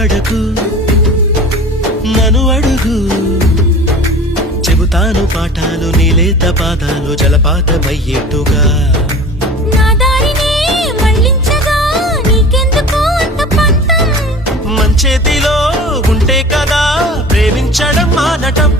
భయపడకు నన్ను అడుగు చెబుతాను పాఠాలు నీలేత పాదాలు జలపాతమయ్యేట్టుగా మంచేతిలో ఉంటే కదా ప్రేమించడం మానటం